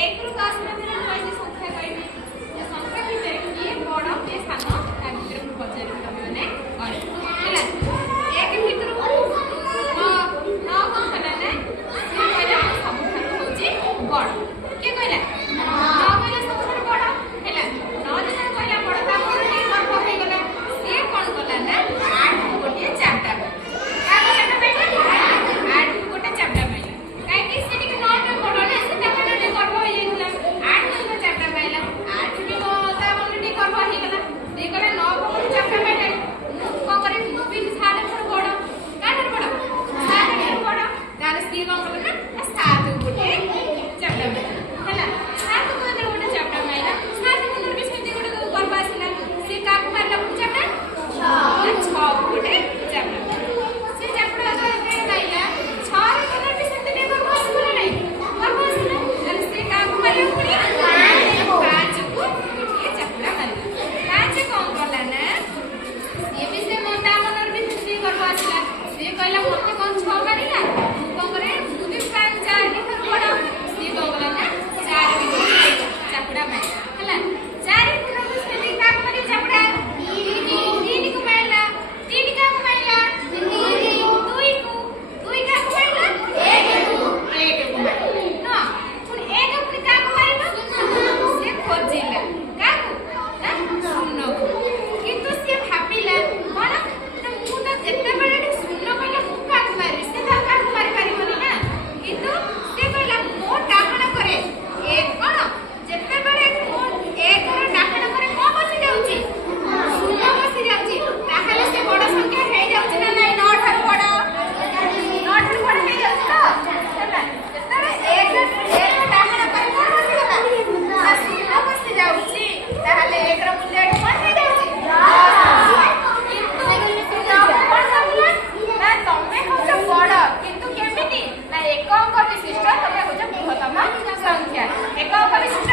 एक रु 10 मध्ये कई संख्या कहबी संख्या भितर किए बड़ किए स्थान ता भितर मु पचारि तमे माने कहला एक भितर न कोन कहला ने से कहला सब ठारू होची बड़ के कहला न कहला सब ठारू बड़ हैला न जे कहला बड़ ता मोर नहीं गर्व हो गला से कोन कहला ना 8 गोटे चारटा का कहला बेटा 8 गोटे चारटा पाइला काहे कि से के 9 टा बड़ ने से ता माने गर्व हो जाइला 8 गोटे चारटा पाइला 8 भी ता माने नहीं गर्व हो गला से कहला 9 गोटे चारटा पाइला को करे मु भी सारे ठारू बड़ का ठारू बड़ सारे ठारू बड़ तार से कोन कहला ना 7 गोटे चारटा हैला 7 गोटे गोटे चारटा पाइला 7 गोटे भी सेते गोटे गर्व आसिला से का मारला चारटा 6 गोटे चारटा से चारटा के पाइला 6 रे कलर भी सेते ने गर्व आसिला नहीं गर्व आसिला तार से का मारला पुनी 5 को ये चारटा मारला 5 कोन करला ना ये भी से मोटा मनर भी सेते गर्व आसिला से कहला मते कोन 6 मारिला कोन करे तू भी 5 4 ने कर बड़ा से कोन करला ना 4 भी चारटा मारला हैला 4 पुरा भी सेते का मारी चारटा 3 को मारला 3 का मारला 2 का मारला 1 को ना पुन 1 पुन का मारला से खोजिला का ना सुनो किंतु से भाबिला कोन त मु त जेते बेले सुनो कहला मु का मारि से त का मारि पारिबनी ना किंतु से कहला मो डाकण करे एक कोन जेते बेले मो एक रो डाकण करे को बसि जाउची सुनो बसि जाउची ताहाले से बड़ संख्या हे जाउची ना नहीं 9 ठार बड़ 9 ठार बड़ हे जाउची तो हैला जेते एक डाकण करे को बसि गला ना सुनो बसि जाउची ताहाले एक रो मूल्य कोन हे जाउची ना तमे होछ बड़ किंतु केमिति ना एक अंक विशिष्ट तमे होछ बृहत्तम संख्या एक अंक विशिष्ट